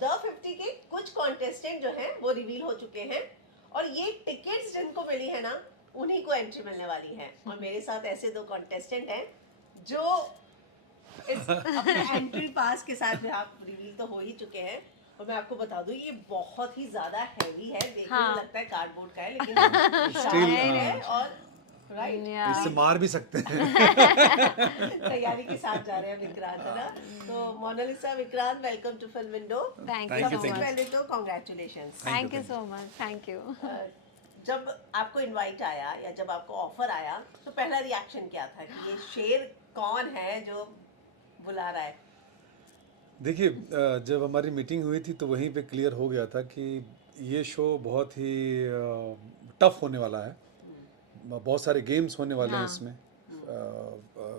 The 50 के कुछ contestant जो हैं वो रिवील हो चुके हैं और ये टिकट्स जिनको मिली है ना उन्हीं को एंट्री मिलने वाली है। और मेरे साथ ऐसे दो कॉन्टेस्टेंट हैं जो इस अपने एंट्री पास के साथ में आप रिवील तो हो ही चुके हैं। और मैं आपको बता दूं ये बहुत ही ज्यादा हैवी है, देखने में लगता है कार्डबोर्ड का है लेकिन शायर है और राइट इससे मार भी सकते हैं। तैयारी के साथ जा रहे हैं विक्रांत, है ना? तो Monalisa, Vikrant, welcome to film window. Thank you Thank you, so सबसे much. पहले तो congratulations. Thank you so much. Thank you. जब आपको इनवाइट आया या जब आपको ऑफर आया तो पहला रिएक्शन क्या था कि ये शेर कौन है जो बुला रहा है? देखिए, जब हमारी मीटिंग हुई थी तो वहीं पे क्लियर हो गया था कि ये शो बहुत ही टफ होने वाला है। बहुत सारे गेम्स होने वाले हैं हाँ। इसमें,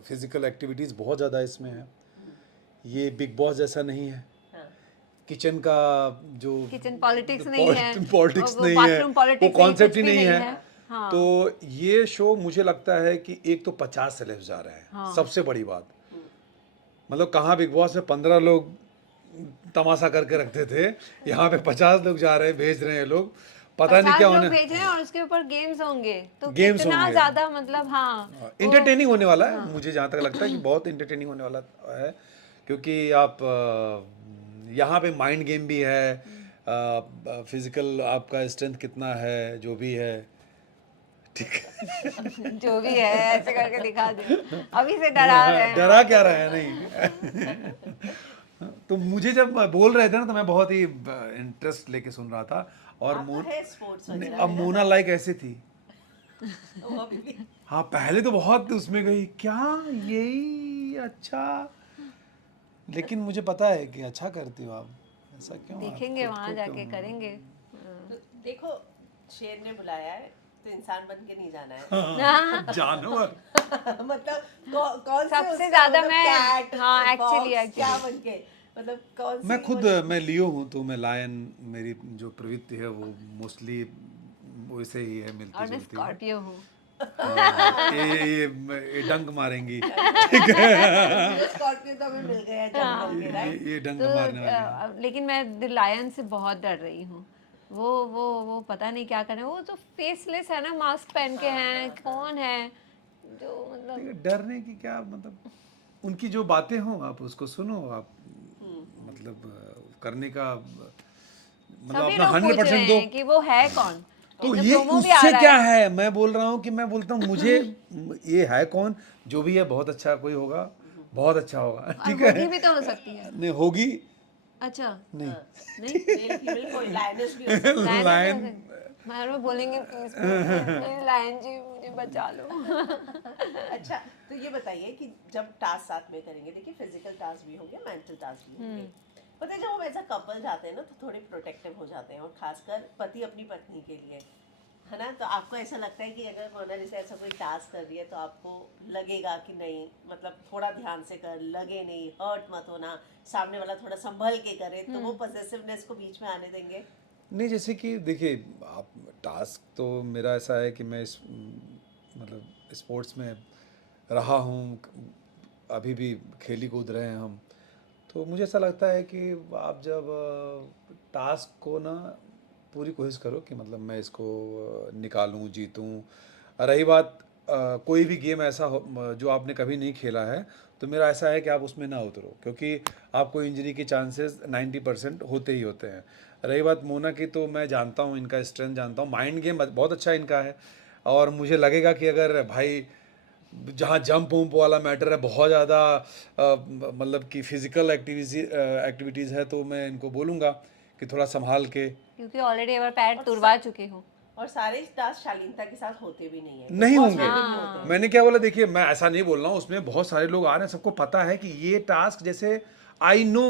फिजिकल एक्टिविटीज़ बहुत ज़्यादा इसमें है। ये बिग बॉस जैसा नहीं है। हाँ। किचन का जो किचन पॉलिटिक्स नहीं है, पॉलिटिक्स और वो नहीं है, bathroom politics वो नहीं, कॉन्सेप्ट कुछ ही भी नहीं नहीं है। है। हाँ। तो ये शो मुझे लगता है कि एक तो 50 सेलेब्स जा रहे हैं। हाँ। सबसे बड़ी बात, मतलब कहाँ बिग बॉस में 15 लोग तमाशा करके रखते थे, यहाँ पे 50 लोग जा रहे हैं, भेज रहे हैं लोग, पता नहीं 50 क्या लोग होने। भेजे हैं और उसके ऊपर गेम्स होंगे तो Games कितना होंगे। ज्यादा, मतलब हाँ इंटरटेनिंग होने वाला है। मुझे जहाँ तक लगता है कि बहुत इंटरटेनिंग होने वाला है, क्योंकि आप यहाँ पे माइंड गेम भी है, फिजिकल आपका स्ट्रेंथ कितना है, जो भी है, ठीक है। जो भी है ऐसे करके दिखा दे, अभी से डरा रहे हैं। डरा क्या रहा है, नहीं। तो मुझे जब बोल रहे थे ना तो मैं बहुत ही इंटरेस्ट लेके सुन रहा था। और आपका है स्पोर्ट्स नहीं, वगैरह अब मोना लाइक ऐसे थी। वो अभी भी हाँ, पहले तो बहुत उसमें गई, क्या यही अच्छा, लेकिन मुझे पता है कि अच्छा करती हो आप, ऐसा क्यों? आप देखेंगे खुद वहां को जाके क्यों- करेंगे। तो देखो शेर ने बुलाया है तो इंसान बन के नहीं जाना है। जानवर। मतलब कौन से सबसे उसका ज्यादा मतलब मैं- कैट, हाँ, फॉक्स, actually, क्या बन के, मतलब कौन सी मैं खुद मतलब- मैं लियो हूँ, तो मैं लायन, मेरी जो प्रवृत्ति है वो मोस्टली वैसे ही है, मिलती और मैं जुलती है। स्कॉर्पियो हूँ। हाँ, ये डंक मारेंगी, ये स्कॉर्पियो तो हमें मिल गया है जंगल के, राइट? ये डंक तो मारने वाली है। लेकिन मैं द लायन से बहुत डर रही हूँ। वो पता नहीं क्या कर रहे हैं, वो तो फेसलेस है ना, मास्क पहन के हैं, कौन है जो मतलब देखिए, डरने की क्या, मतलब उनकी जो बातें हों आप उसको सुनो, आप मतलब करने का मतलब सभी अपना लोग पूछ रहे 100% दो। हैं कि वो है कौन। तो एक ये प्रोमो भी आ उससे रहा क्या है। है, मैं बोल रहा हूँ कि मैं बोलता हूँ मुझे ये है कौन, जो भी है बहुत अच्छा कोई होगा, बहुत अच्छा होगा, और ठीक होगी है। भी तो हो सकती है। नहीं होगी, अच्छा नहीं। नहीं, मेल फीमेल कोई लायनेस भी हो सकता है। लायन लायन मैं बोलेंगे प्लीज लायन जी मुझे बचा लो। अच्छा, तो ये बताइए कि जब टास्क साथ में करेंगे, देखिए फिजिकल टास्क भी होंगे, मेंटल टास्क भी होंगे, पता है जब हम ऐसा कपल जाते हैं ना तो थोड़े प्रोटेक्टिव हो जाते हैं, और खासकर पति अपनी पत्नी के लिए, है ना? तो आपको ऐसा लगता है कि अगर मोनालिसा ऐसा कोई टास्क कर रही है तो आपको लगेगा कि नहीं, मतलब थोड़ा ध्यान से कर, लगे नहीं, हर्ट मत होना, सामने वाला थोड़ा संभल के करे, तो वो पॉसेसिवनेस को बीच में आने देंगे? नहीं, जैसे कि देखिए, आप टास्क तो मेरा ऐसा है कि मैं इस मतलब स्पोर्ट्स में रहा हूँ, अभी भी खेली कूद रहे हैं हम, तो मुझे ऐसा लगता है कि आप जब टास्क को ना पूरी कोशिश करो कि मतलब मैं इसको निकालूं, जीतूं। रही बात कोई भी गेम ऐसा हो जो आपने कभी नहीं खेला है, तो मेरा ऐसा है कि आप उसमें ना उतरो, क्योंकि आपको इंजरी के चांसेस 90% होते ही होते हैं। रही बात मोना की, तो मैं जानता हूँ इनका स्ट्रेंथ, जानता हूँ माइंड गेम बहुत अच्छा इनका है, और मुझे लगेगा कि अगर भाई जहाँ जंप वम्प वाला मैटर है, बहुत ज़्यादा मतलब कि फिजिकल एक्टिविटीज़ है, तो मैं इनको बोलूँगा कि थोड़ा संभाल के। क्योंकि ऑलरेडी एक बार पैर तुड़वा चुकी हूँ। और सारे टास्क शालीनता के साथ होते भी नहीं है, नहीं बहुत होंगे। में भी नहीं होते हैं। मैंने क्या बोला, देखिए मैं ऐसा नहीं बोल रहा हूँ, उसमें बहुत सारे लोग आ रहे हैं, सबको पता है कि ये टास्क, जैसे आई नो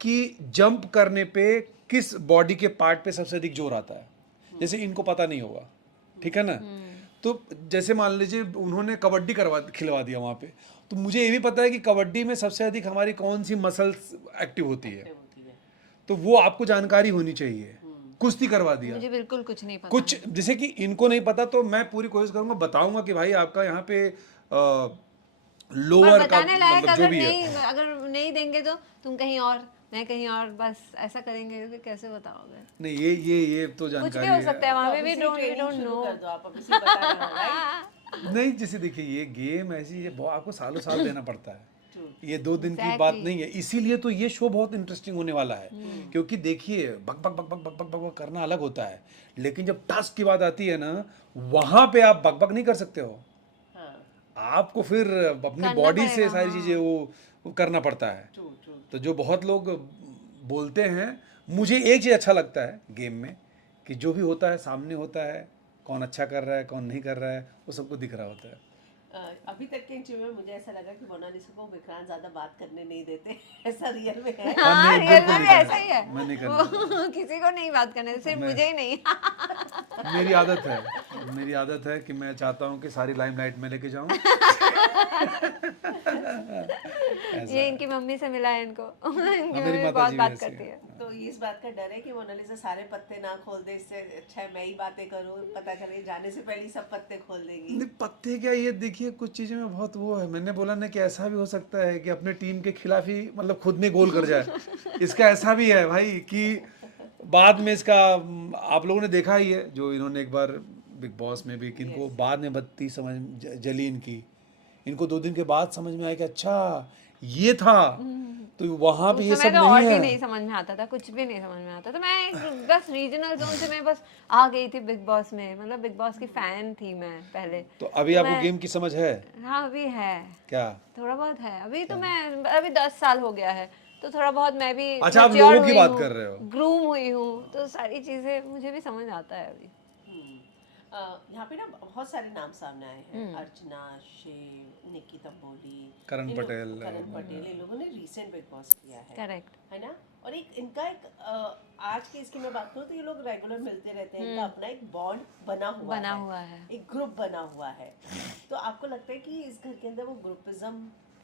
कि जंप करने पे किस बॉडी के पार्ट पे सबसे अधिक जोर आता है, जैसे इनको पता नहीं होगा, ठीक है ना? तो जैसे मान लीजिए उन्होंने कबड्डी खिलवा दिया वहाँ पे, तो मुझे ये भी पता है कि कबड्डी में सबसे अधिक हमारी कौन सी मसल्स एक्टिव होती है, होती है। तो वो आपको जानकारी होनी चाहिए। कुश्ती करवा दिया, मुझे बिल्कुल कुछ नहीं पता। कुछ जैसे कि इनको नहीं पता, तो मैं पूरी कोशिश करूंगा, बताऊंगा कि भाई आपका यहाँ पे पर लोअर का बताने लायक मतलब जो अगर भी है। नहीं, अगर नहीं देंगे तो तुम कहीं और मैं कहीं और बस ऐसा करेंगे तो कैसे बताओगे? नहीं, ये तो कुछ जानकारी भी हो है। सकता है वहाँ पे भी, वी डोंट शुरू नो। कर दो, आप अभी से बता रहे हो, राइट? नहीं, जैसे देखिए ये गेम ऐसी है, बहुत आपको सालों साल देना पड़ता है। ट्रू। ये 2 दिन की बात Exactly. नहीं है, इसीलिए तो ये शो बहुत इंटरेस्टिंग होने वाला है। क्योंकि देखिए बक बक बक बक बक बक बक बक करना अलग होता है, लेकिन जब टास्क की बात आती है ना, वहां पे आप बक बक नहीं कर सकते हो। हाँ, आपको फिर अपनी करना बॉडी से पड़ेगा, सारी हाँ। चीजें वो करना पड़ता है। True true. तो जो बहुत लोग बोलते हैं, मुझे एक चीज़ अच्छा लगता है गेम में, कि जो भी होता है सामने होता है, कौन अच्छा कर रहा है कौन नहीं कर रहा है वो सबको दिख रहा होता है। अभी तक के इंटरव्यू में मुझे ऐसा लगा कि मोनालिसा को विक्रांत ज्यादा बात करने नहीं देते। ऐसा रियल में है? हाँ, हाँ, नहीं, रियल बिल्कुल में भी नहीं ऐसा ही है। करना। मैं नहीं वो किसी को नहीं बात करने, सिर्फ मैं- मुझे ही नहीं। मेरी आदत है कि मैं चाहता हूँ कि सारी लाइमलाइट में लेके जाऊँ। ये इनकी मम्मी से मिला है इनको। इनकी मेरी मम्मी माता बहुत जी भी बात ऐसी करती है। है। तो इस बात का डर है कि मोनालिसा सारे पत्ते ना खोल दे, इससे अच्छा है मैं ही बातें करूं, पता चले जाने से पहले ही सब पत्ते खोल देंगी। नहीं, पत्ते क्या, ये देखिए कुछ चीज़ें में बहुत वो है। मैंने बोला ना कि ऐसा भी हो सकता है कि अपने टीम के खिलाफ ही मतलब खुद में गोल कर जाए। इसका ऐसा भी है भाई कि बाद में इसका आप लोगों ने देखा ही है, जो इन्होंने एक बार बिग बॉस में भी, कि इनको बाद में बत्ती समझ जली इनकी, इनको 2 दिन के बाद समझ में आया कि अच्छा ये था। तो वहाँ पे उस ये समय सब तो और नहीं भी है। नहीं समझ में आता था, कुछ भी नहीं समझ में आता था। मैं बस रीजनल जोन से मैं बस आ गई थी बिग बॉस में, मतलब बिग बॉस की फैन थी मैं पहले। तो अभी तो आपको मैं, गेम की समझ है हाँ अभी है, क्या? थोड़ा बहुत है अभी। तो मैं अभी 10 साल हो गया है, तो थोड़ा बहुत मैं भी अच्छा, आप मैच्योर लोगों की हुई बात हूँ, कर रहे हो। ग्रूम हुई हूँ, तो सारी चीजें मुझे भी समझ आता है अभी। यहाँ पे ना बहुत सारे नाम सामने आए हैं, अर्चना, शिव, निकी तंबोली, करण इन लोग- पटेल, करण पटेल, इन लोगों ने रिसेंट बिग बॉस किया करेक्ट। है ना? और एक इनका एक आज के इसकी मैं बात करूँ तो ये लोग रेगुलर मिलते रहते हैं, इनका अपना एक बॉन्ड बना हुआ है, एक ग्रुप बना हुआ है। तो आपको लगता है कि इस घर के अंदर वो ग्रुपिज्म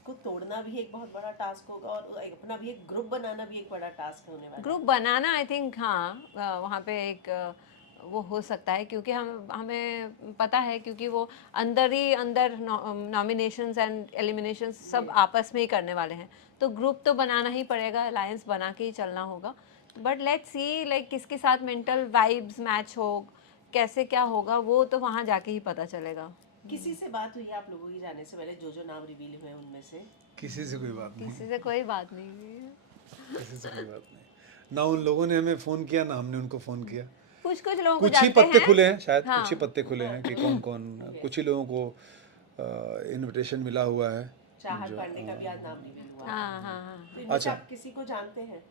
को तोड़ना भी एक बहुत बड़ा टास्क होगा, और अपना भी एक ग्रुप बनाना भी एक बड़ा टास्क होने वाला है? ग्रुप बनाना आई थिंक, हाँ वहाँ पे एक वो हो सकता है, क्योंकि हमें पता है, क्योंकि वो अंदर ही अंदर नॉमिनेशंस एंड एलिमिनेशंस सब आपस में ही करने वाले हैं, तो ग्रुप तो बनाना ही पड़ेगा, अलायंस बना के ही चलना होगा। बट लेट्स सी लाइक किसके साथ मेंटल वाइब्स मैच हो, कैसे क्या होगा, वो तो वहाँ जाके ही पता चलेगा। किसी से बात हुई है आप लोगों की जाने से पहले, जो नाम रिवील हुए हैं उनमें से? किसी से कोई बात नहीं, किसी से कोई बात नहीं हुई है। किसी से कोई बात नहीं। ना उन लोगों ने हमें फ़ोन किया, ना हमने उनको फ़ोन किया। कुछ कुछ लोगों को कुछ ही जानते पत्ते हैं। खुले हैं शायद, हाँ। कुछ ही पत्ते खुले हैं कि कौन कौन, कुछ ही लोगों को इनविटेशन मिला हुआ है। चाहत पांडे का भी आज नाम रिवील हुआ। हाँ हाँ हाँ तो इनमें से अच्छा। आप किसी को जानते हैं?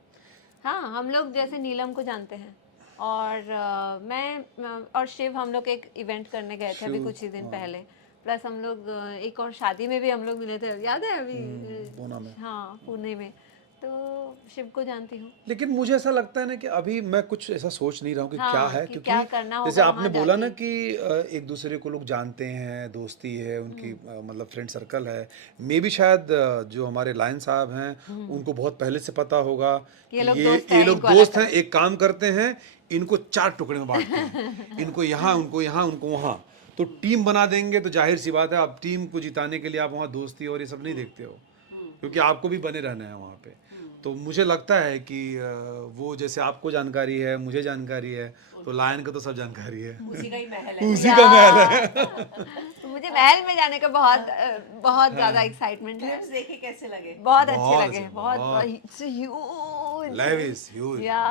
हाँ, हम लोग जैसे नीलम को जानते हैं, और मैं और शिव, हम लोग एक इवेंट करने गए थे अभी शिव, कुछ ही दिन पहले। प्लस हम लोग एक और शादी में भी हम लोग मिले थे, याद है अभी? पूना में। हाँ, पुणे में। तो शिव को जानती हूँ। लेकिन मुझे ऐसा लगता है ना कि अभी मैं कुछ ऐसा सोच नहीं रहा हूँ कि हाँ, क्या है, कि क्योंकि क्या करना जैसे होगा आपने वहाँ बोला ना जाके। कि एक दूसरे को लोग जानते हैं, दोस्ती है उनकी, मतलब फ्रेंड सर्कल है। मे भी शायद जो हमारे लायन साहब हैं उनको बहुत पहले से पता होगा कि ये लोग ये दोस्त ये हैं, लोग इनको अलग दोस्त हैं, करो। एक काम करते हैं, इनको 4 टुकड़े में बांटते हैं, इनको यहाँ, उनको यहाँ, उनको वहाँ, तो टीम बना देंगे। तो जाहिर सी बात है, आप टीम को जिताने के लिए आप वहाँ दोस्ती और ये सब नहीं देखते हो, क्योंकि आपको भी बने रहना है वहाँ पे। तो मुझे लगता है कि वो जैसे आपको जानकारी है, मुझे जानकारी है, तो लायन को तो सब जानकारी है। उसी का ही महल है। उसी का महल है। तो मुझे महल में जाने का बहुत ज्यादा एक्साइटमेंट है। क्लिप्स देखे कैसे लगे? बहुत अच्छे बहुत लगे, अच्छे, बहुत बहुत। ह्यूज। लेविस, ह्यूज, या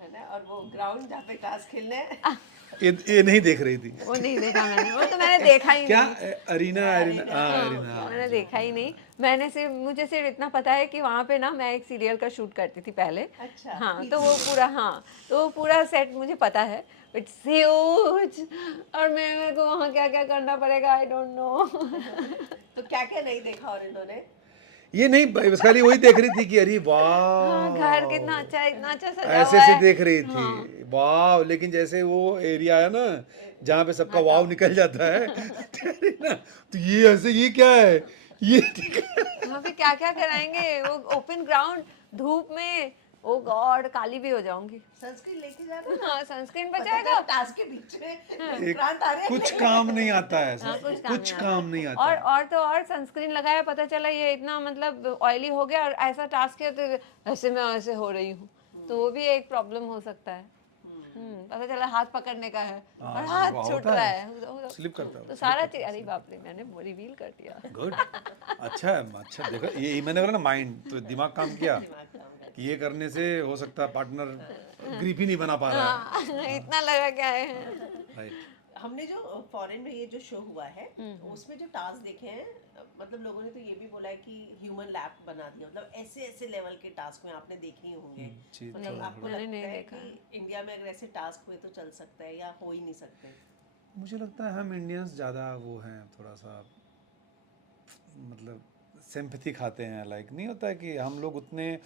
है ना? और वो ग्राउंड जहाँ पे टास्क खेलने हैं, ये नहीं देख रही थी वो नहीं देखा मैंने, वो तो मैंने देखा ही क्या? नहीं। अरीना, अरीना, हाँ, अरीना। मैंने देखा ही नहीं। मुझे सिर्फ इतना पता है कि वहाँ पे ना मैं एक सीरियल का शूट करती थी पहले। अच्छा, हाँ, तो वो पूरा सेट मुझे पता है, इट्स ह्यूज। और मेरे को वहाँ क्या क्या करना पड़ेगा, आई डोंट नो। तो क्या क्या नहीं देखा और इन्होंने? ये नहीं, बस खाली वही देख रही थी कि अरे हाँ, वाह, घर कितना अच्छा है, इतना अच्छा सजा ऐसे हुआ से है। देख रही थी, वाह। लेकिन जैसे वो एरिया है ना जहाँ पे सबका वाव निकल जाता है, ना, तो ये ऐसे, ये क्या है, ये वहाँ पे क्या क्या कराएंगे, वो ओपन ग्राउंड, धूप में, ओ गॉड काली भी हो जाऊंगी। सनस्क्रीन लेके जाना। हाँ सनस्क्रीन बचाएगा। टास्क के बीच में एक प्रांत आ रहे हैं। कुछ काम नहीं आता है हाँ, ऐसा, कुछ कुछ नहीं काम नहीं आता और है। और तो और सनस्क्रीन लगाया, पता चला ये इतना मतलब ऑयली हो गया और ऐसा टास्क है तो ऐसे मैं ऐसे हो रही हूँ, तो वो भी एक प्रॉब्लम हो सकता है। पता चला हाथ पकड़ने का है और हाँ, हाथ वो छूट होता रहा है। है, स्लिप करता है, तो slip सारा करता चीज, अरे बाप रे मैंने रिवील कर दिया। गुड, अच्छा है, अच्छा देखो ये मैंने बोला ना, माइंड तो दिमाग काम किया दिमाग काम कर। कि ये करने से हो सकता है पार्टनर ग्रिप ही नहीं बना पा रहा है, हाँ, इतना लगा क्या है। राइट। हमने जो फॉरेन में ये जो शो हुआ है उसमें जो टास्क देखे हैं, मतलब लोगों ने तो ये भी बोला है कि ह्यूमन लैब बना दिया, मतलब ऐसे ऐसे लेवल के टास्क में आपने देखे ही होंगे। जी, मतलब थोड़ा आपको मैंने लगता नहीं है देखा कि इंडिया में अगर ऐसे टास्क हुए तो चल सकता है या हो ही नहीं सकते? मुझे लगता है हम इंडियंस ज़्यादा वो हैं, थोड़ा सा मतलब सिंपैथी खाते हैं, लाइक नहीं होता है कि हम लोग उतने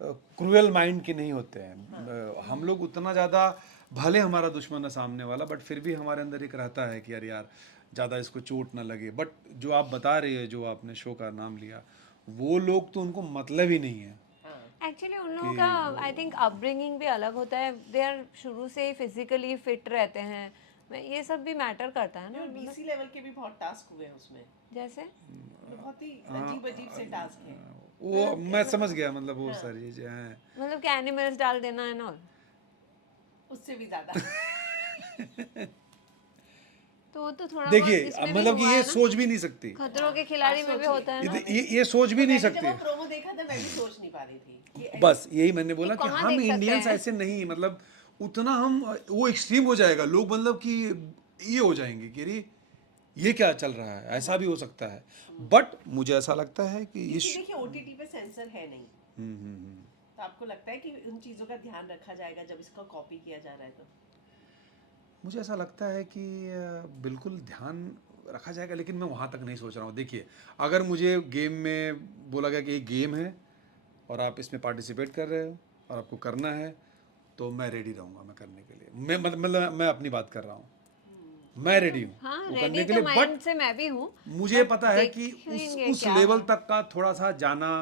क्रूअल माइंड के नहीं होते हैं। हम लोग उतना ज़्यादा, भले हमारा दुश्मन है सामने वाला, बट फिर भी हमारे अंदर एक रहता है कि यार यार ज़्यादा इसको चोट ना लगे। बट जो आप बता रही है, जो आपने शो का नाम लिया, वो लोग तो उनको मतलब ही नहीं है हाँ। एक्चुअली उन लोगों का आई थिंक अपब्रिंगिंग भी अलग होता है, दे आर शुरू से ही फिजिकली फिट रहते हैं, ये सब भी मैटर करता है ना। जो डीसी लेवल के भी बहुत टास्क हुए हैं उसमें, जैसे मतलब बहुत ही अजीब अजीब से टास्क हैं। वो मैं समझ गया, मतलब वो सारी चीज़ें हैं। मतलब कि एनिमल्स डाल देना है ना, उससे भी ज्यादा। तो वो तो थोड़ा देखिए बहुत इसमें भी मतलब कि हुआ ये है ना, सोच भी नहीं सकती, खतरों के खिलाड़ी में भी सोचिए। होता है ना। ये सोच भी नहीं मैंने जब सकती। वो प्रोमो देखा था मैं भी सोच नहीं पा रही थी कि बस यही मैंने बोला ये कि कहाँ हम देख सकते इंडियंस हैं? ऐसे नहीं, मतलब उतना हम, वो एक्सट्रीम हो जाएगा लोग, मतलब कि ये हो जाएंगे कि अरे ये क्या चल रहा है, ऐसा भी हो सकता है। बट मुझे ऐसा लगता है कि ये क्योंकि देखिए ओटीटी पे सेंसर है नहीं, तो आपको लगता है कि उन चीजों का ध्यान रखा जाएगा जब इसका कॉपी किया जा रहा है तो? मुझे ऐसा लगता है कि बिल्कुल ध्यान रखा जाएगा, लेकिन मैं वहाँ तक नहीं सोच रहा हूँ। देखिए अगर मुझे गेम में बोला गया कि ये गेम है और आप इसमें पार्टिसिपेट कर रहे हो और आपको करना है, तो मैं रेडी रहूँगा मैं करने के लिए। मैं मतलब मैं अपनी बात कर रहा हूँ, मैं रेडी हूँ हाँ वो रेडी करने के तो लिए। माइंड बट से मैं भी हूँ, मुझे but पता है कि देखेंगे उस क्या लेवल है। तक का थोड़ा सा जाना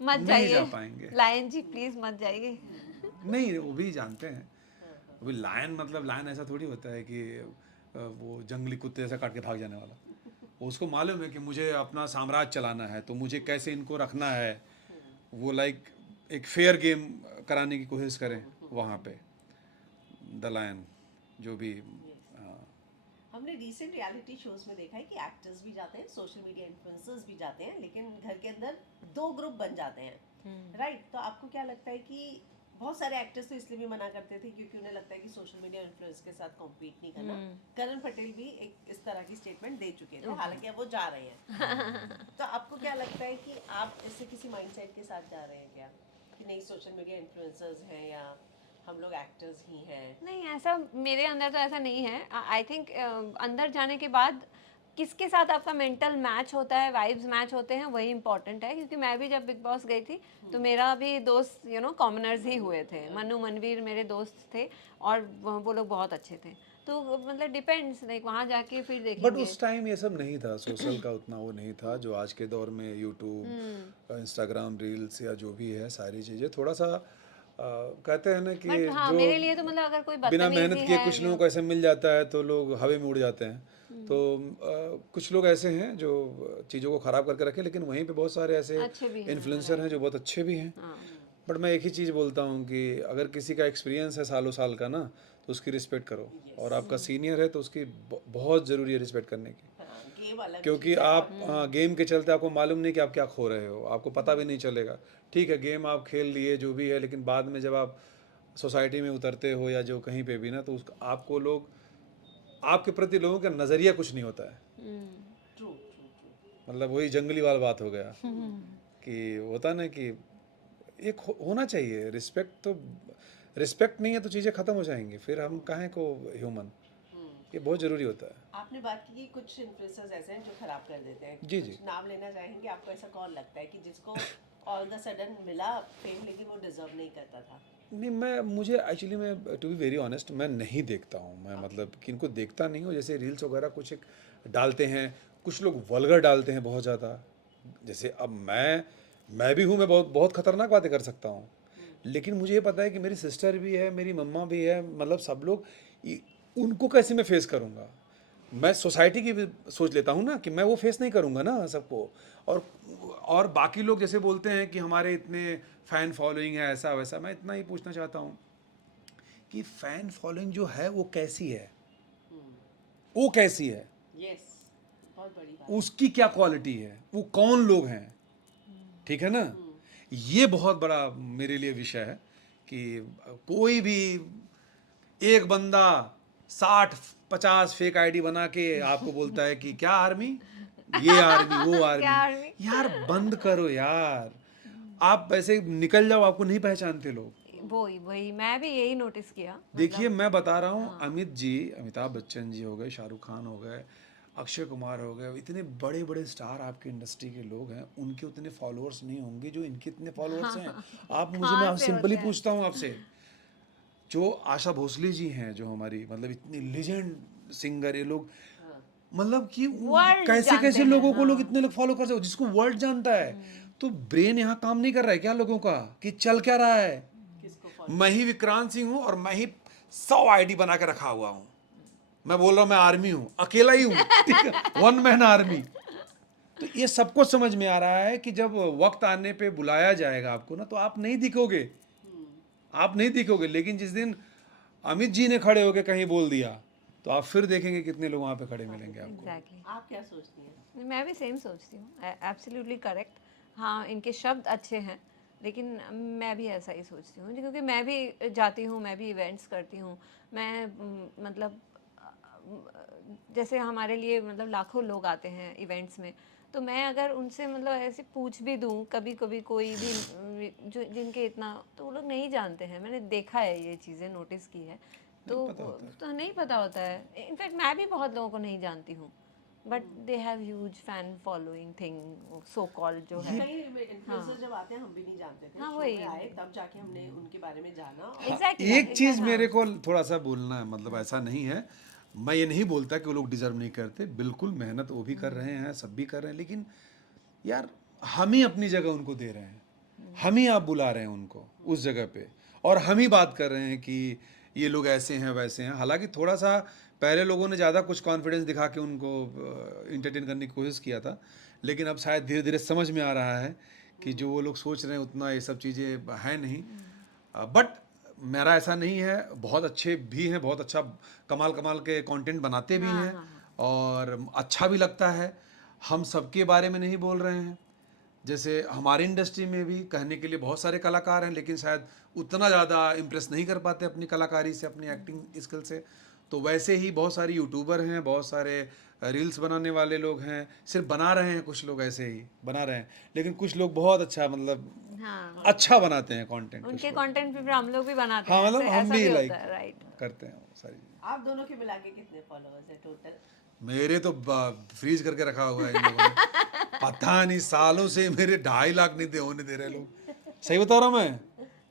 मत नहीं जाइए जा पाएंगे। लायन जी, प्लीज मत जाइए। नहीं, वो भी जानते हैं। अभी लायन, मतलब लायन ऐसा थोड़ी होता है कि वो जंगली कुत्ते जैसा काट के भाग जाने वाला। उसको मालूम है कि मुझे अपना साम्राज्य चलाना है, तो मुझे कैसे इनको रखना है। वो लाइक एक फेयर गेम कराने की कोशिश करें वहाँ पे, द लायन जो भी। हमने रिसेंट रियलिटी शोज में देखा है कि एक्टर्स भी जाते हैं, सोशल मीडिया इन्फ्लुएंसर्स भी जाते हैं, लेकिन घर के अंदर दो ग्रुप बन जाते हैं, राइट? तो आपको क्या लगता है कि बहुत सारे एक्टर्स तो इसलिए भी मना करते थे क्योंकि उन्हें लगता है कि सोशल मीडिया इन्फ्लुएंस के साथ कॉम्पीट नहीं करना। करण पटेल भी एक इस तरह की स्टेटमेंट दे चुके थे, हालांकि अब वो जा रहे हैं। तो आपको क्या लगता है कि आप ऐसे किसी माइंडसेट के साथ जा रहे हैं क्या, कि नहीं सोशल मीडिया इन्फ्लुएंसर्स हैं या हम लोग एक्टर्स ही हैं? नहीं ऐसा मेरे अंदर तो ऐसा नहीं है। आई थिंक अंदर जाने के बाद किसके साथ आपका मेंटल मैच होता है, वाइब्स मैच होते हैं, वही इंपॉर्टेंट है। क्योंकि मैं भी जब बिग बॉस गई थी तो मेरा भी दोस्त कॉमनर्स ही हुए थे, मनु मनवीर मेरे दोस्त थे और वो लोग बहुत अच्छे थे। तो मतलब डिपेंड्स, लाइक वहाँ जाके फिर बट देखेंगे। उस टाइम ये सब नहीं था, सोशल का उतना वो नहीं था जो आज के दौर में यूट्यूब, इंस्टाग्राम रील्स या जो भी है सारी चीज़ें थोड़ा सा कहते हैं ना कि बट हाँ जो मेरे लिए तो मतलब अगर कोई बिना मेहनत बदतमीजी किए है कुछ या लोगों को ऐसे मिल जाता है तो लोग हवा में उड़ जाते हैं। तो कुछ लोग ऐसे हैं जो चीज़ों को ख़राब करके रखे, लेकिन वहीं पे बहुत सारे ऐसे अच्छे भी हैं, इन्फ्लुएंसर हैं जो बहुत अच्छे भी हैं। हाँ। बट मैं एक ही चीज़ बोलता हूँ कि अगर किसी का एक्सपीरियंस है सालों साल का ना, तो उसकी रिस्पेक्ट करो। और आपका सीनियर है तो उसकी बहुत ज़रूरी है रिस्पेक्ट करने की। हाँ, गेम अलग क्योंकि चीज़ है आप और गेम के चलते आपको मालूम नहीं कि आप क्या खो रहे हो, आपको पता भी नहीं चलेगा। ठीक है गेम आप खेल लिए जो भी है, लेकिन बाद में जब आप सोसाइटी में उतरते हो या जो कहीं पे भी ना, तो आपको लोग, आपके प्रति लोगों का नज़रिया कुछ नहीं होता है। True true true. मतलब वही जंगली वाला बात हो गया कि होता ना कि एक होना चाहिए रिस्पेक्ट। तो रिस्पेक्ट नहीं है तो चीज़ें ख़त्म हो जाएंगी, फिर हम काहे को ह्यूमन, ये बहुत ज़रूरी होता है। आपने बात की कि कुछ इन्फ्लुएंसर्स ऐसे हैं जो खराब कर देते हैं, जी, कुछ जी। नाम लेना चाहेंगे? आपको ऐसा कौन लगता है कि जिसको ऑल द सडन मिला फेम लेकिन वो डिजर्व नहीं करता था? नहीं, मैं मुझे एक्चुअली, मैं टू बी वेरी ऑनेस्ट, मैं नहीं देखता हूँ। मैं मतलब कि इनको देखता नहीं हूँ। जैसे रील्स वगैरह कुछ एक डालते हैं, कुछ लोग वल्गर डालते हैं बहुत ज़्यादा। जैसे अब मैं मैं भी हूँ, मैं बहुत बहुत खतरनाक बातें कर सकता हूँ, लेकिन मुझे ये पता है कि मेरी सिस्टर भी है, मेरी मम्मा भी है, मतलब सब लोग, उनको कैसे मैं फेस करूँगा। मैं सोसाइटी की भी सोच लेता हूँ ना कि मैं वो फेस नहीं करूँगा ना सबको। और और बाकी लोग जैसे बोलते हैं कि हमारे इतने फ़ैन फॉलोइंग है, ऐसा वैसा, मैं इतना ही पूछना चाहता हूँ कि फ़ैन फॉलोइंग जो है वो कैसी है, वो कैसी है, यस, बहुत बड़ी बात। उसकी क्या क्वालिटी है, वो कौन लोग हैं, ठीक है ना। ये बहुत बड़ा मेरे लिए विषय है कि कोई भी एक बंदा 60-50 फेक आईडी बना के आपको बोलता है कि क्या आर्मी, ये आर्मी, वो क्या आर्मी, आर्मी? यार बंद करो यार। आप ऐसे निकल जाओ, आपको नहीं पहचानते लोग। वही वही मैं भी यही नोटिस किया, देखिए मतलब मैं बता रहा हूँ, अमित जी, अमिताभ बच्चन जी हो गए, शाहरुख खान हो गए, अक्षय कुमार हो गए, इतने बड़े बड़े स्टार आपके इंडस्ट्री के लोग हैं, उनके उतने फॉलोअर्स नहीं होंगे जो इनके इतने फॉलोअर्स हैं। आप मुझे, मैं कहाँ आप से सिंपली होते हैं? पूछता हूँ आपसे, जो आशा भोसले जी हैं, जो हमारी मतलब इतनी लेजेंड सिंगर, ये लोग, मतलब कि वर्ल्ड कैसे जानते कैसे हैं, लोगों को लोग हाँ। इतने लोग फॉलो कर सकते, जिसको वर्ल्ड जानता है। तो ब्रेन यहाँ काम नहीं कर रहा है क्या लोगों का कि चल क्या रहा है। किसको फॉलो? मैं ही विक्रांत सिंह हूँ और मैं ही 100 आईडी बना के रखा हुआ हूँ। मैं बोल रहा हूँ मैं आर्मी हूँ, अकेला ही हूँ, ठीक है, वन मैन आर्मी। तो ये सबको समझ में आ रहा है कि जब वक्त आने पे बुलाया जाएगा आपको ना, तो आप नहीं दिखोगे, आप नहीं दिखोगे। लेकिन जिस दिन अमित जी ने खड़े होके कहीं बोल दिया, तो आप फिर देखेंगे कितने लोग वहां पे खड़े मिलेंगे आपको। एग्जैक्टली। आप क्या सोचती हैं? मैं भी सेम सोचती हूँ, एब्सोल्युटली करेक्ट। हाँ, इनके शब्द अच्छे हैं, लेकिन मैं भी ऐसा ही सोचती हूँ, क्योंकि मैं भी जाती हूँ, मैं भी इवेंट्स करती हूँ। मैं मतलब जैसे हमारे लिए मतलब लाखों लोग आते हैं इवेंट्स में, तो मैं अगर उनसे मतलब ऐसे पूछ भी दूँ कभी कभी, कोई भी जो जिनके इतना, तो वो लोग नहीं जानते हैं। मैंने देखा है, ये चीज़ें नोटिस की है। नहीं तो पता होता है। तो नहीं पता होता है। इनफैक्ट मैं भी बहुत लोगों को नहीं जानती हूँ, but they have huge fan following thing, so called जो है। कई इन्फ्लुएंसर जब आते हैं हम भी नहीं जानते थे, हाँ, शो वही में आए तब जाके हमने उनके बारे में जाना। और एग्जैक्टली एक चीज हाँ। मेरे को थोड़ा सा बोलना है, मतलब ऐसा नहीं है, मैं ये नहीं बोलता कि वो लोग डिजर्व नहीं करते, बिल्कुल मेहनत वो भी कर रहे हैं, सब भी कर रहे हैं, लेकिन यार हम ही अपनी जगह उनको दे रहे हैं, हम ही आप बुला रहे हैं उनको उस जगह पे, और हम ही बात कर रहे हैं कि ये लोग ऐसे हैं वैसे हैं। हालांकि थोड़ा सा पहले लोगों ने ज़्यादा कुछ कॉन्फिडेंस दिखा के उनको इंटरटेन करने की कोशिश किया था, लेकिन अब शायद धीरे धीरे समझ में आ रहा है कि जो वो लोग सोच रहे हैं उतना ये सब चीज़ें हैं नहीं। बट मेरा ऐसा नहीं है, बहुत अच्छे भी हैं, बहुत अच्छा कमाल कमाल के कंटेंट बनाते भी हाँ हैं, हाँ हाँ। और अच्छा भी लगता है। हम सबके बारे में नहीं बोल रहे हैं, जैसे हमारी इंडस्ट्री में भी कहने के लिए बहुत सारे कलाकार हैं, लेकिन शायद उतना ज़्यादा इम्प्रेस नहीं कर पाते अपनी कलाकारी से, अपनी एक्टिंग स्किल से। तो वैसे ही बहुत सारे यूट्यूबर हैं, बहुत सारे रील्स बनाने वाले लोग हैं, सिर्फ बना रहे हैं, कुछ लोग ऐसे ही बना रहे हैं, लेकिन कुछ लोग बहुत अच्छा, मतलब हाँ, अच्छा बनाते हैं कंटेंट। उनके कंटेंट पे फिर हम लोग भी बनाते हाँ, हैं, मतलब ऐसे हम ऐसा भी भी लाइक होता है, राइट। करते हैं वो सारी चीज़ें। आप दोनों के मिला के कितने फॉलोअर्स है टोटल? मेरे तो फ्रीज करके रखा हुआ है इन लोगों ने, पता नहीं सालों से मेरे 2.5 लाख नहीं दे होने दे रहे लोग। सही बता रहा हूँ मैं।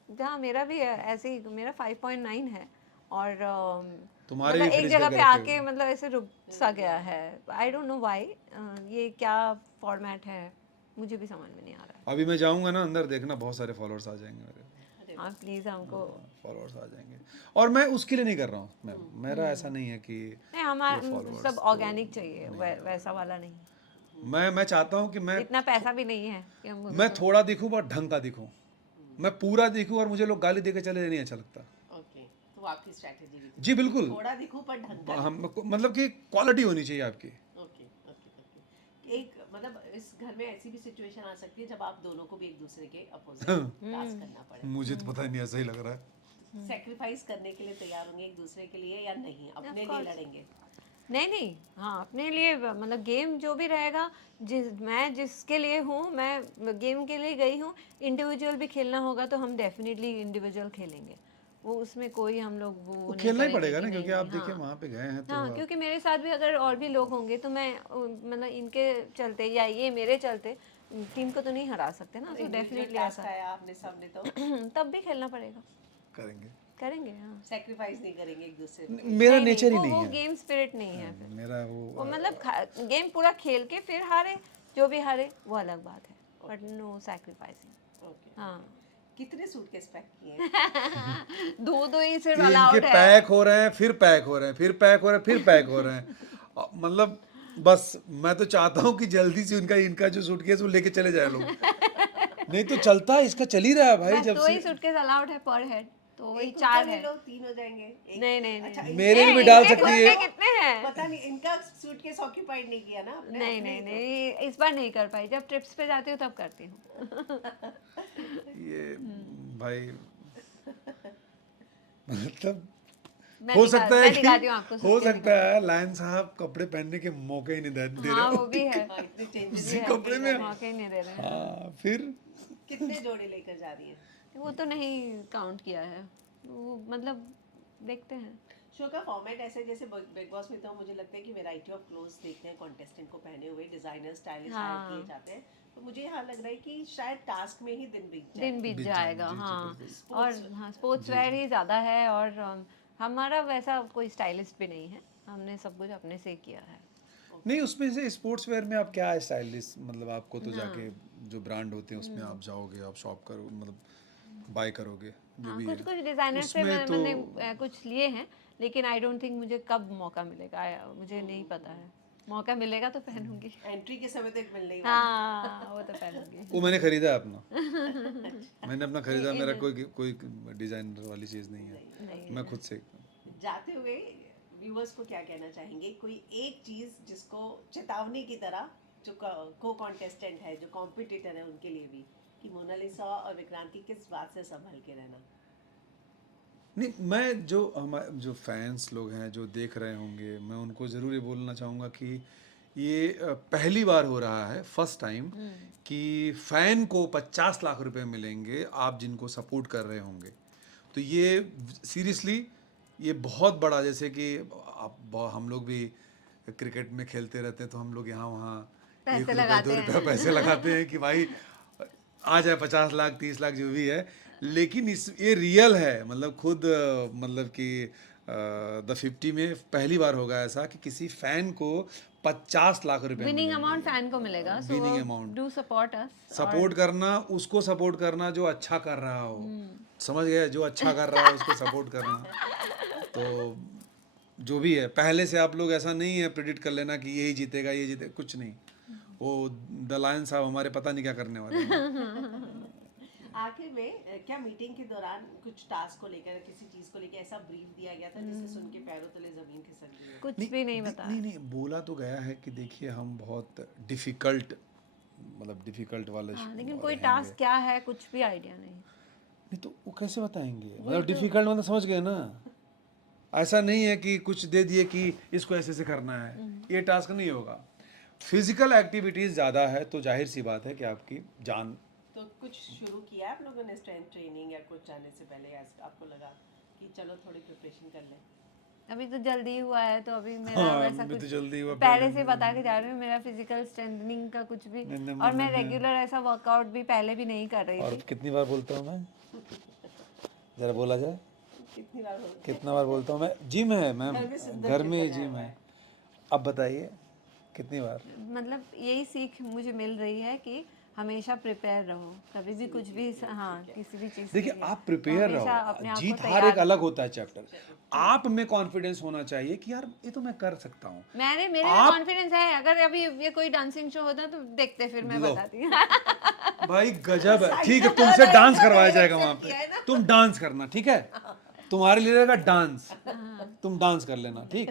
जहाँ मेरा भी है ऐसे ही, मेरा 5.9 है। और तुम्हारे मतलब भी एक फ्रीज जगह करके पे रखे आके हुए। मतलब ऐसे रुक सा गया है। आई डोंट नो व्हाई, ये क्या फॉर्मेट है, मुझे भी समझ में नहीं आ रहा अभी मैं जाऊंगा ना अंदर, देखना बहुत सारे फॉलोअर्स आ जाएंगे मेरे, है। हाँ, प्लीज़ हमको। फॉलोअर्स आ जाएंगे। और मैं उसके लिए नहीं कर रहा हूँ, मैं, मेरा ऐसा नहीं है कि नहीं, ये हमारा सब फॉलोअर्स तो ऑर्गेनिक चाहिए, वैसा वाला नहीं। मैं चाहता हूँ कि इतना पैसा भी नहीं है कि हम मैं उसको। थोड़ा दिखूँ और ढंग का दिखूँ। मैं पूरा दिखूँ और मुझे लोग गाली दे के चले, नहीं अच्छा लगता। ओके, तो वो आपकी स्ट्रैटेजी भी जी थी, बिल्कुल। थोड़ा दिखूं पर ढंग का हम मतलब कि क्वालिटी होनी चाहिए आपकी। दिखूं। Okay okay okay. एक मतलब इस घर में ऐसी भी सिचुएशन आ सकती है जब आप दोनों को भी एक दूसरे के अपोजिट टास्क करना पड़े, मुझे तो पता ही नहीं, ऐसा ही लग रहा है। सेक्रीफाइस करने के लिए तैयार होंगे एक दूसरे के लिए या नहीं, अपने लिए course. लड़ेंगे? नहीं नहीं, हाँ, अपने लिए मतलब गेम जो भी रहेगा, मैं जिसके लिए हूँ, मैं गेम के लिए गई हूँ। इंडिविजुअल भी खेलना होगा तो हम डेफिनेटली इंडिविजुअल खेलेंगे, वो उसमें कोई हम लोग वो वो नहीं खेलना ही करेंगे पड़ेगा कि ना, नहीं क्योंकि आप नहीं। देखिए हाँ वहाँ पे गए हैं तो हाँ, आप, क्योंकि मेरे साथ भी अगर और भी लोग होंगे तो मैं मतलब इनके चलते या ये मेरे चलते टीम को तो नहीं हरा सकते ना, तो डेफिनेटली टास्क ऐसा आया आपने सबने तो तब भी खेलना पड़ेगा, करेंगे। करेंगे। हाँ, सेक्रीफाइस नहीं करेंगे एक दूसरे पे। मेरा नहीं नेचर ही वो नहीं है। गेम स्पिरिट नहीं है फिर। मेरा वो वो मतलब गेम पूरा खेल के फिर हारे, जो भी हारे वो अलग बात है, बट नो सैक्रिफाइसिंग। ओके, हाँ कितने सूटकेस पैक किए हैं? दो ही सिर्फ इनके अलाउड है। पैक हो रहे हैं, फिर पैक हो रहे हैं, फिर पैक हो रहे हैं, फिर पैक हो रहे हैं। मतलब बस मैं तो चाहता हूँ कि जल्दी से इनका जो सूटकेस वो लेके चले जाए लोग। नहीं तो चलता है, इसका चल ही रहा है भाई बस जब दो ही से। सूटकेस अलाउड है पर हेड, तो वही एक 4 ले है। लो, 3 हो जाएंगे। नहीं नहीं अच्छा, नहीं, मेरे में भी डाल इनके सकती खुद है। के कितने हैं? पता नहीं इनका सूटकेस ऑक्यूपाइड नहीं किया ना आपने? नहीं अपने नहीं ही तो। नहीं, इस बार नहीं कर पाई। जब ट्रिप्स पे जाती हूँ तब करती हूँ। ये भाई मतलब मैं हो दिखा- सकता है मैं दिखाती हूँ आपको कि हो सूटकेस सकता है लायन साहब कपड़े पहनने के मौके ही नहीं दे दिखा- रहे हाँ हो। वो भी है, हाँ, इतने चेंजेस उसी कपड़े में मौके ही नहीं दे रहे हैं। हाँ फिर कितने जोड़े लेकर जा रही है? वो तो नहीं काउंट किया है, वो मतलब देखते हैं। शो का फॉर्मेट ऐसे जैसे बिग बॉस में तो मुझे लगता है कि वैरायटी ऑफ क्लोथ्स देखते हैं कॉन्टेस्टेंट को पहने हुए, डिजाइनर स्टाइलिश हायर हाँ। किए जाते हैं। तो मुझे यहाँ लग रहा है कि शायद टास्क में ही दिन बीत जाए। दिन बीत बीत जाएगा। जी, जी, हाँ बिल्कुल। और हाँ स्पोर्ट्स वेयर ही ज़्यादा है, और हमारा वैसा कोई स्टाइलिस्ट भी नहीं है, हमने सब कुछ अपने से किया है। नहीं उसमें से स्पोर्ट्स वेयर में आप क्या स्टाइलिश, मतलब आपको तो जाके जो ब्रांड होते हैं उसमें आप जाओगे, आप शॉप करो, मतलब बाय करोगे जो हाँ भी कुछ है कुछ डिज़ाइनर से उसमें तो मैंने कुछ लिए हैं, लेकिन आई डोंट थिंक मुझे कब मौका मिलेगा, मुझे नहीं पता है। मौका मिलेगा तो पहनूंगी। एंट्री के समय तक मिलने ही वाला। हाँ वो तो पहनूंगी। वो मैंने खरीदा है अपना। मैंने अपना खरीदा, मेरा कोई डिजाइनर वाली चीज़ नहीं है, नहीं मैं खुद से। जाते हुए व्यूअर्स को क्या कहना चाहेंगे? कोई एक चीज जिसको चेतावनी की तरह, जो को कॉन्टेस्टेंट है, जो कॉम्पिटिटर है, उनके लिए भी, कि मोनालिसा और विक्रांति किस बात से संभल के रहना? नहीं मैं जो फैंस लोग हैं जो देख रहे होंगे, मैं उनको ज़रूर ये बोलना चाहूँगा कि ये पहली बार हो रहा है, फर्स्ट टाइम, कि फ़ैन को 50 लाख रुपए मिलेंगे आप जिनको सपोर्ट कर रहे होंगे। तो ये सीरियसली ये बहुत बड़ा, जैसे कि हम लोग भी क्रिकेट में खेलते रहते हैं तो हम लोग यहाँ वहाँ पैसे 1 रुपये लगाते 2 हैं। रुपये पैसे लगाते हैं कि भाई आ जाए 50 लाख 30 लाख जो भी है। लेकिन ये रियल है, मतलब खुद मतलब कि द 50 में पहली बार होगा ऐसा कि किसी फैन को 50 लाख रुपए विनिंग मिलेंगे। अमाउंट फैन को मिलेगा, सो Winning amount। Do support us. Support करना, उसको सपोर्ट करना जो अच्छा कर रहा हो, समझ गए, जो अच्छा कर रहा है उसको सपोर्ट करना। तो जो भी है, पहले से आप लोग ऐसा नहीं है प्रेडिक्ट कर लेना कि यही जीतेगा ये जीतेगा, कुछ नहीं। वो द लायन साहब हमारे पता नहीं क्या करने वाले हैं। आखिर में क्या मीटिंग के दौरान कुछ टास्क को लेकर, किसी चीज को लेकर ऐसा ब्रीफ दिया गया था जिससे सुन के पैरों तले जमीन खिसक गई हो? कुछ भी नहीं बताया। नहीं बोला तो गया है कि देखिए हम बहुत डिफिकल्ट, मतलब डिफिकल्ट वाले हाँ, लेकिन वाले कोई हैं। टास्क क्या है कुछ भी आइडिया नहीं। नहीं तो वो कैसे बताएंगे, मतलब डिफिकल्ट मतलब समझ गए ना, ऐसा नहीं है कि कुछ दे दिए कि इसको ऐसे से करना है, ये टास्क नहीं होगा। फिजिकल एक्टिविटीज ज़्यादा है तो जाहिर सी बात है कि आपकी जान। तो कुछ शुरू किया आप लोगों ने स्ट्रेंथ ट्रेनिंग या कुछ जाने से पहले, या आपको लगा कि चलो थोड़ी प्रिपरेशन कर लें? अभी तो जल्दी हुआ है, तो अभी मेरा हाँ, वैसा अभी कुछ तो जल्दी हुआ, पहले से बता के जा रही हूँ, मेरा फिजिकल स्ट्रेंथनिंग का कुछ भी, और मैं रेगुलर ऐसा वर्कआउट भी पहले भी नहीं कर रही और थी। कितनी बार बोलता हूँ मैं, जरा बोला जाए, कितनी बार हो कितना बार बोलता हूँ मैं, जिम है मैम, घर में सुंदर घर जिम में ही बनाया जिम हुआ है। अब बताइए कितनी बार। मतलब यही सीख मुझे मिल रही है कि हमेशा प्रिपेयर रहो, कभी भी कुछ भी, हाँ किसी भी चीज़ के देखिए लिए। आप प्रिपेयर हमेशा रहो, अपने आप को जीत हार तैयार एक अलग होता है चैप्टर। आप में कॉन्फिडेंस होना चाहिए कि यार ये तो मैं कर सकता हूँ। मेरे में कॉन्फिडेंस है। अगर अभी ये कोई डांसिंग शो होता तो देखते, फिर मैं बताती। भाई गजब है, ठीक है, तुमसे डांस करवाया जाएगा वहां पे, तुम डांस करना, ठीक है, तुम्हारे लिए रहेगा डांस, तुम डांस कर लेना, ठीक।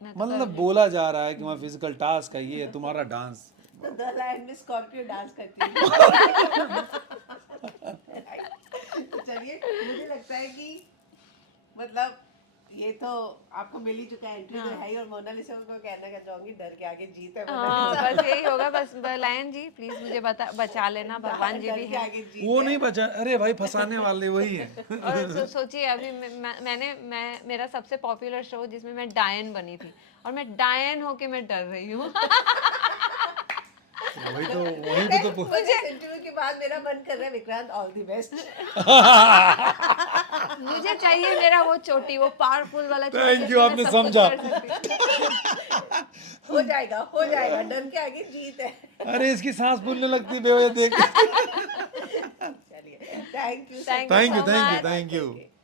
मतलब बोला जा रहा है कि वहाँ फिजिकल टास्क है, ये तुम्हारा डांस। तो द लायन में स्कॉर्पियो डांस करती है। तो चलिए, मुझे लगता है कि मतलब ये तो आपको मिल ही चुका है, एंट्री तो है ही, और मोनालिसा को कहना चाहूंगी डर के आगे जीत है हाँ मोनालिसा। बस यही होगा। बस लायन जी प्लीज मुझे बचा लेना, भगवान जी डर भी के हैं। आगे जीत वो है। नहीं बचा, अरे भाई फंसाने वाले वही है। और सोचिए अभी मेरा सबसे पॉपुलर शो जिसमें मैं डायन बनी थी, और मैं डायन होके मैं डर रही हूँ। वही तो मुझे इस इंटरव्यू के बाद मेरा मन कर रहा है विक्रांत ऑल द बेस्ट। मुझे चाहिए मेरा वो चोटी, वो पावरफुल वाला चोटी। Thank you, आपने समझा। हो हो जाएगा, डर के आगे जीत है। अरे इसकी सांस फूलने लगती बेवजह देख। चलिए, thank you Thank you thank you so thank you much. Thank you.